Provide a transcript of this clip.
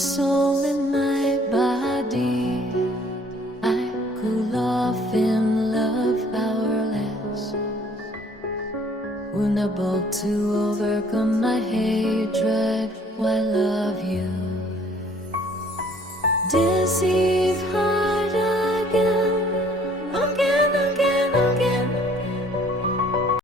soul in my body. I cool off in love powerless, unable to overcome my hatred while I love you. Deceive